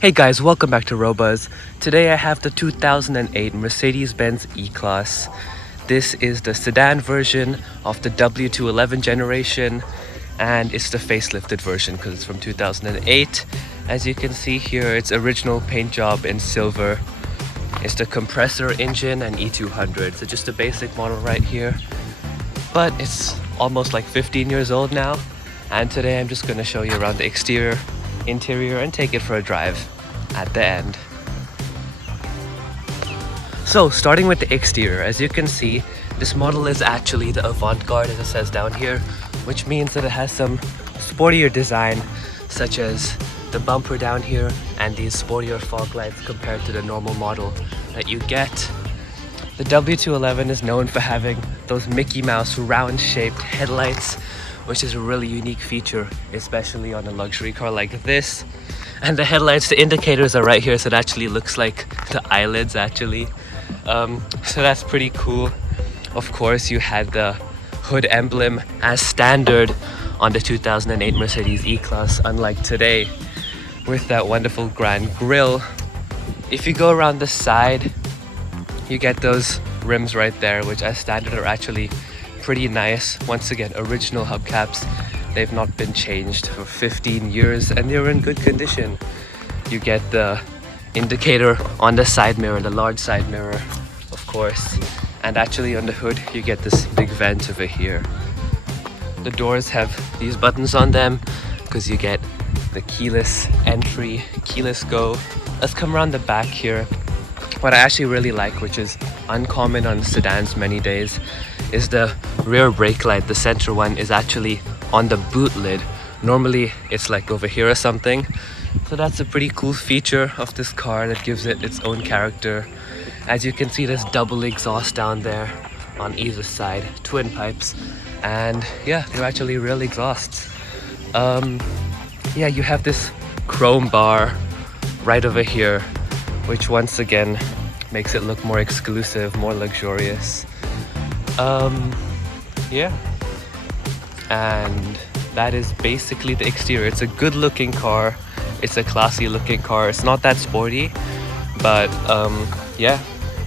Hey guys, welcome back to robuzz. Today I have the 2008 Mercedes-Benz E-CLASS. This is the sedan version of the W211 generation, and it's the facelifted version because it's from 2008. As you can see here, it's original paint job in silver. It's the compressor engine and E200, so just a basic model right here. But it's almost like 15 years old now, and today I'm just going to show you around the exterior, interior, and take it for a drive at the end. So starting with the exterior, as you can see, this model is actually the avant-garde, as it says down here, which means that it has some sportier design, such as the bumper down here and these sportier fog lights compared to the normal model that you get. The W211 is known for having those Mickey Mouse round-shaped headlights, which is a really unique feature, especially on a luxury car like this. And the headlights, the indicators are right here, so it actually looks like the eyelids actually. So that's pretty cool. Of course, you had the hood emblem as standard on the 2008 Mercedes E-Class, unlike today, with that wonderful grand grille. If you go around the side, you get those rims right there, which as standard are actually pretty nice. Once again, original hubcaps. They've not been changed for 15 years and they're in good condition. You get the indicator on the side mirror, the large side mirror, of course. And actually on the hood, you get this big vent over here. The doors have these buttons on them because you get the keyless entry, keyless go. Let's come around the back here. What I actually really like, which is uncommon on sedans many days, is the rear brake light. The center one is actually on the boot lid. Normally it's like over here or something. So that's a pretty cool feature of this car that gives it its own character. As you can see, there's double exhaust down there on either side, twin pipes, and yeah, they're actually real exhausts. Yeah, you have this chrome bar right over here, which once again makes it look more exclusive, more luxurious. Yeah, and that is basically the exterior. It's a good looking car, it's a classy looking car. It's not that sporty, but yeah,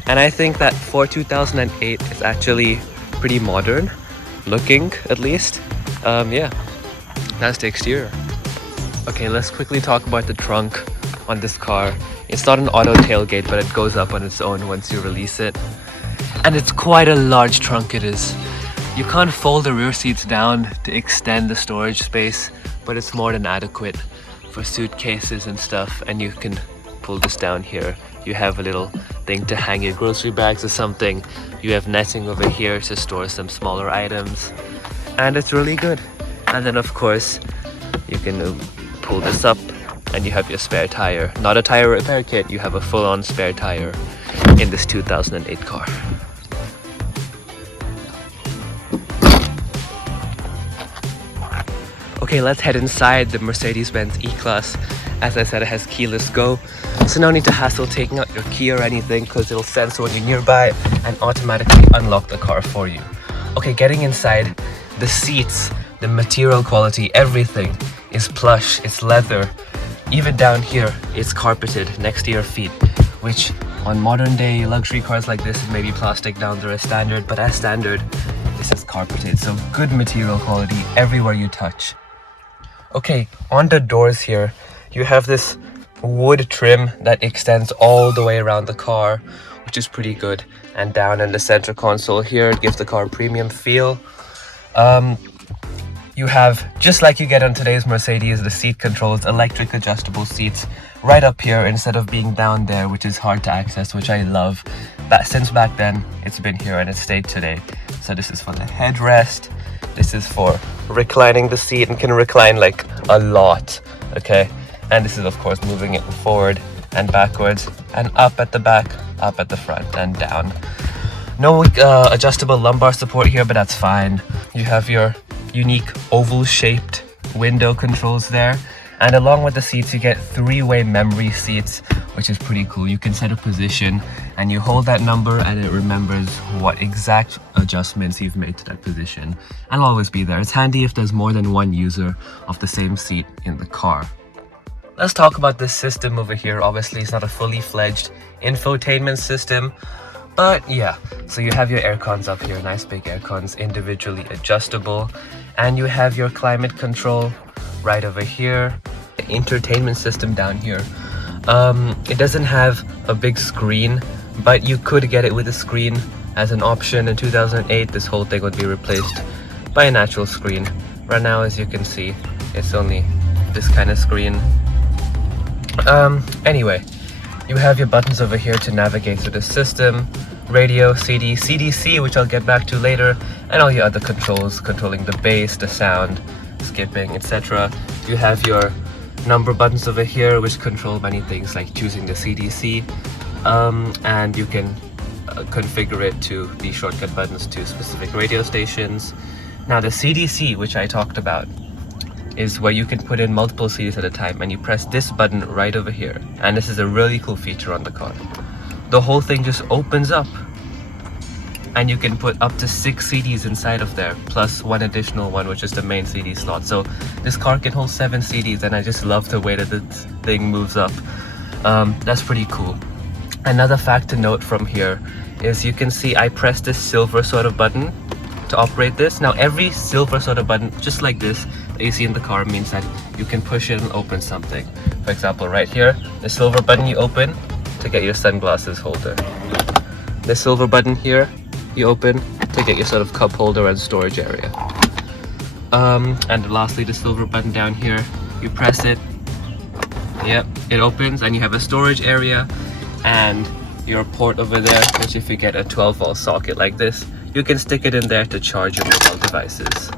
and I think that for 2008 it's actually pretty modern looking, at least. Yeah, that's the exterior. Okay, let's quickly talk about the trunk on this car. It's not an auto tailgate, but it goes up on its own once you release it. And it's quite a large trunk, it is. You can't fold the rear seats down to extend the storage space, but it's more than adequate for suitcases and stuff. And you can pull this down here. You have a little thing to hang your grocery bags or something. You have netting over here to store some smaller items. And it's really good. And then of course, you can pull this up and you have your spare tire. Not a tire repair kit, you have a full-on spare tire in this 2008 car. Okay, let's head inside the Mercedes-Benz E-Class. As I said, it has keyless go, so no need to hassle taking out your key or anything because it'll sense when you're nearby and automatically unlock the car for you. Okay, getting inside, the seats, the material quality, everything is plush, it's leather. Even down here, it's carpeted next to your feet, which on modern day luxury cars like this, it may be plastic down there as standard, but as standard, this is carpeted. So good material quality everywhere you touch. Okay, on the doors here, you have this wood trim that extends all the way around the car, which is pretty good. And down in the center console here, it gives the car a premium feel. You have, just like you get on today's Mercedes, the seat controls, electric adjustable seats right up here instead of being down there, which is hard to access, which I love. But since back then, it's been here and it stayed today. So this is for the headrest. This is for reclining the seat and can recline like a lot, okay? And this is of course moving it forward and backwards and up at the back, up at the front and down. No adjustable lumbar support here, but that's fine. You have your unique oval shaped window controls there, and along with the seats you get three-way memory seats, which is pretty cool. You can set a position and you hold that number and it remembers what exact adjustments you've made to that position, and it'll always be there. It's handy if there's more than one user of the same seat in the car. Let's talk about this system over here. Obviously, it's not a fully fledged infotainment system, but yeah. So you have your air cons up here, nice big air cons, individually adjustable, and you have your climate control right over here. The entertainment system down here. It doesn't have a big screen, but you could get it with a screen as an option. In 2008, this whole thing would be replaced by an actual screen. Right now, as you can see, it's only this kind of screen. Anyway, you have your buttons over here to navigate through the system, radio, CD, CDC, which I'll get back to later, and all your other controls, controlling the bass, the sound, skipping, etc. You have your number buttons over here, which control many things like choosing the CDC, and you can configure it to be shortcut buttons to specific radio stations. Now the CDC, which I talked about, is where you can put in multiple CDs at a time, and you press this button right over here, and this is a really cool feature on the car. The whole thing just opens up and you can put up to 6 CDs inside of there, plus one additional one, which is the main CD slot. So this car can hold 7 CDs, and I just love the way that this thing moves up. That's pretty cool. Another fact to note from here is you can see I pressed this silver sort of button to operate this. Now every silver sort of button, just like this, that you see in the car, means that you can push it and open something. For example, right here, the silver button you open to get your sunglasses holder. The silver button here you open to get your sort of cup holder and storage area. And lastly, the silver button down here, you press it, yep, it opens, and you have a storage area and your port over there, which if you get a 12-volt socket like this, you can stick it in there to charge your mobile devices.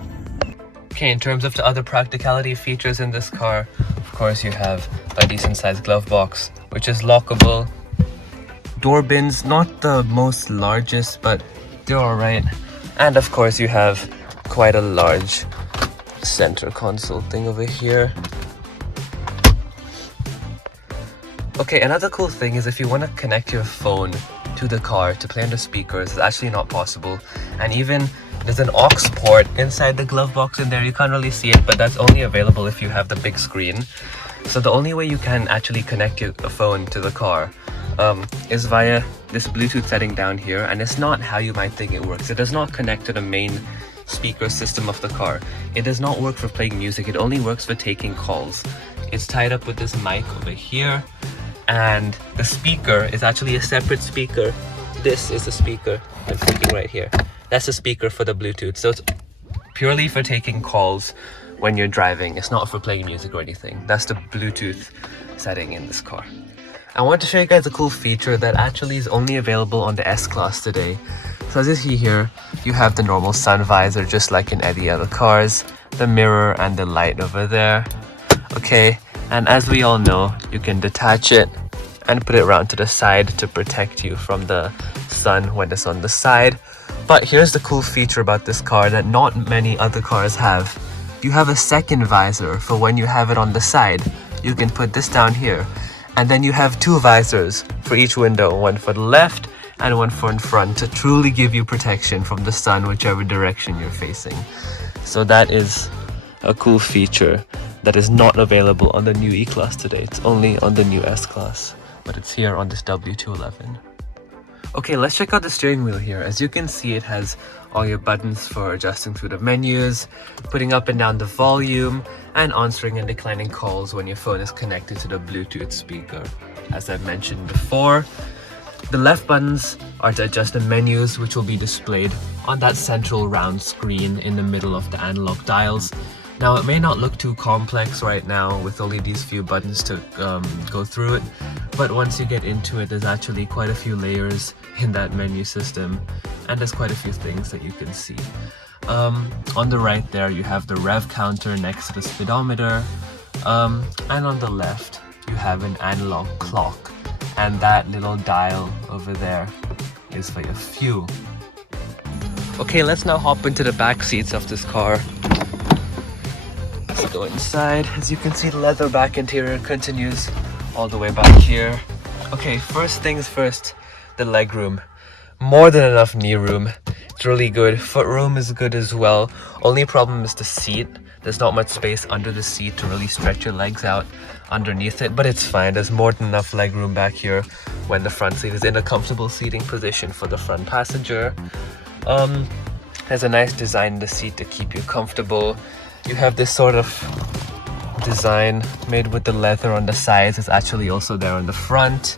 Okay, in terms of the other practicality features in this car, of course you have a decent sized glove box, which is lockable. Door bins, not the most largest, but they're alright. And of course you have quite a large center console thing over here. Okay, another cool thing is if you want to connect your phone to the car to play on the speakers, it's actually not possible. And even there's an aux port inside the glove box in there. You can't really see it, but that's only available if you have the big screen. So the only way you can actually connect your phone to the car is via this Bluetooth setting down here, and it's not how you might think it works. It does not connect to the main speaker system of the car. It does not work for playing music. It only works for taking calls. It's tied up with this mic over here, and the speaker is actually a separate speaker. This is the speaker I'm speaking right here. That's the speaker for the Bluetooth. So it's purely for taking calls when you're driving. It's not for playing music or anything. That's the Bluetooth setting in this car. I want to show you guys a cool feature that actually is only available on the S-Class today. So as you see here, you have the normal sun visor just like in any other cars, the mirror and the light over there. Okay, and as we all know, you can detach it and put it around to the side to protect you from the sun when it's on the side. But here's the cool feature about this car that not many other cars have. You have a second visor for when you have it on the side. You can put this down here. And then you have 2 visors for each window, one for the left and one for in front, to truly give you protection from the sun whichever direction you're facing. So that is a cool feature that is not available on the new E-Class today. It's only on the new S-Class, but it's here on this W211. Okay, let's check out the steering wheel here. As you can see, it has all your buttons for adjusting through the menus, putting up and down the volume, and answering and declining calls when your phone is connected to the Bluetooth speaker. As I mentioned before, the left buttons are to adjust the menus, which will be displayed on that central round screen in the middle of the analog dials. Now, it may not look too complex right now with only these few buttons to go through it, but once you get into it, there's actually quite a few layers in that menu system, and there's quite a few things that you can see. On the right there, you have the rev counter next to the speedometer, and on the left, you have an analog clock, and that little dial over there is for your fuel. Okay, let's now hop into the back seats of this car. Let's go inside. As you can see, the leather back interior continues all the way back here. Okay, first things first, the leg room. More than enough knee room. It's really good. Foot room is good as well. Only problem is the seat. There's not much space under the seat to really stretch your legs out. underneath it, but it's fine. There's more than enough leg room back here when the front seat is in a comfortable seating position for the front passenger. Has a nice design in the seat to keep you comfortable. You have this sort of design made with the leather on the sides. It's actually also there on the front.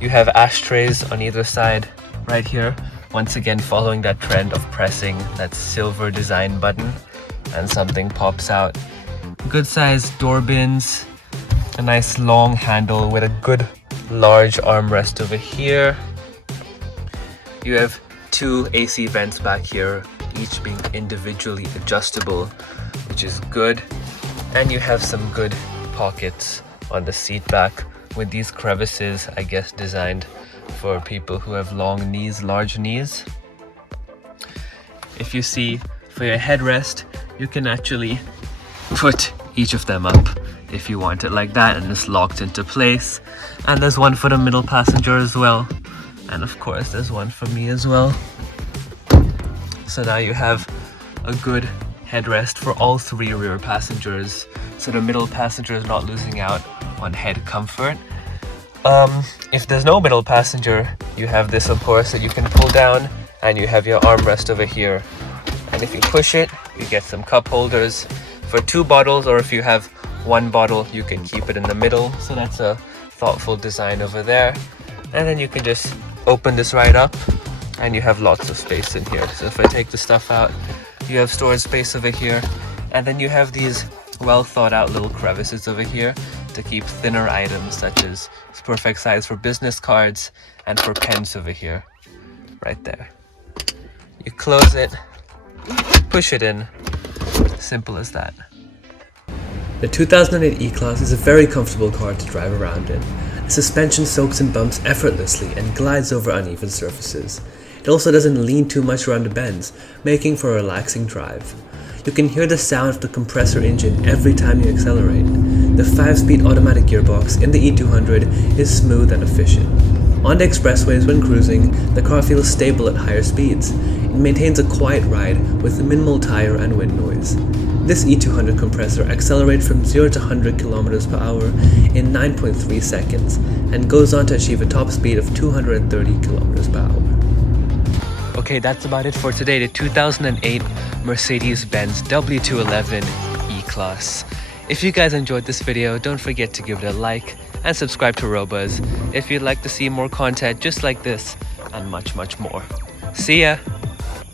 You have ashtrays on either side right here. Once again, following that trend of pressing that silver design button and something pops out. Good sized door bins, a nice long handle with a good large armrest over here. You have two AC vents back here, each being individually adjustable, which is good. And you have some good pockets on the seat back with these crevices, I guess designed for people who have long knees, large knees. If you see, for your headrest, you can actually put each of them up if you want it like that, and it's locked into place. And there's one for the middle passenger as well. And of course, there's one for me as well. So now you have a good headrest for all three rear passengers. So the middle passenger is not losing out on head comfort. If there's no middle passenger, you have this of course that you can pull down, and you have your armrest over here. And if you push it, you get some cup holders for 2 bottles, or if you have 1 bottle, you can keep it in the middle. So that's a thoughtful design over there. And then you can just open this right up, and you have lots of space in here. So if I take the stuff out, you have storage space over here, and then you have these well thought out little crevices over here to keep thinner items, such as it's perfect size for business cards and for pens over here, right there. You close it, push it in, simple as that. The 2008 E-Class is a very comfortable car to drive around in. The suspension soaks in bumps effortlessly and glides over uneven surfaces. It also doesn't lean too much around the bends, making for a relaxing drive. You can hear the sound of the compressor engine every time you accelerate. The 5-speed automatic gearbox in the E200 is smooth and efficient. On the expressways when cruising, the car feels stable at higher speeds. It maintains a quiet ride with minimal tire and wind noise. This E200 compressor accelerates from 0 to 100 km per hour in 9.3 seconds and goes on to achieve a top speed of 230 km per hour. Okay, that's about it for today. The 2008 Mercedes-Benz W211 E-Class. If you guys enjoyed this video, don't forget to give it a like and subscribe to robuzz if you'd like to see more content just like this and much more. See ya!